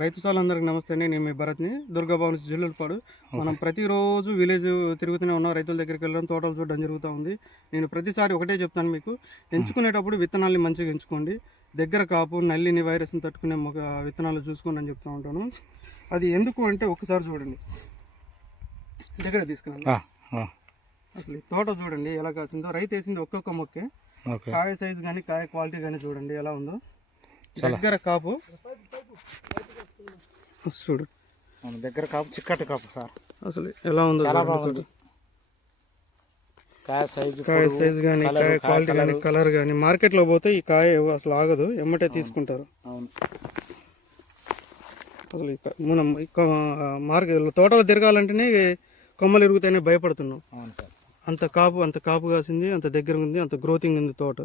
రైతు సోదరులందరికీ నమస్తే అండి. నేను మీ భరత్ని, దుర్గాభవన్ జిల్లులపాడు. మనం ప్రతిరోజు విలేజ్ తిరుగుతూనే ఉన్నాం, రైతుల దగ్గరికి వెళ్ళడం, తోటలు చూడడం జరుగుతూ ఉంది. నేను ప్రతిసారి ఒకటే చెప్తాను మీకు, ఎంచుకునేటప్పుడు విత్తనాల్ని మంచిగా ఎంచుకోండి. దగ్గర కాపు, నల్లిని, వైరస్ని తట్టుకునే విత్తనాలు చూసుకోండి అని చెప్తూ ఉంటాను. అది ఎందుకు అంటే ఒక్కసారి చూడండి, దగ్గర తీసుకున్నాను. అసలు ఈ తోట చూడండి ఎలా కాసిందో. రైతు వేసింది ఒక్కొక్క మొక్కే. కాయ సైజు కానీ కాయ క్వాలిటీ కానీ చూడండి ఎలా ఉందో. దగ్గర కాపు చూడు, దగ్గర కాపు, చిక్కటి కాపు సార్. అసలు ఎలా ఉందో కాయ సైజు కానీ కాయ క్వాలిటీ కానీ కలర్ కానీ. మార్కెట్లో పోతే ఈ కాయ అసలు ఆగదు, ఎమ్మటే తీసుకుంటారు. అసలు మనం మార్కెట్ తోటలో తిరగాలంటేనే కొమ్మలు ఇరుగుతాయని భయపడుతున్నాం. అంత కాపు కాసింది, అంత దగ్గర ఉంది, అంత గ్రోతింగ్ ఉంది తోట.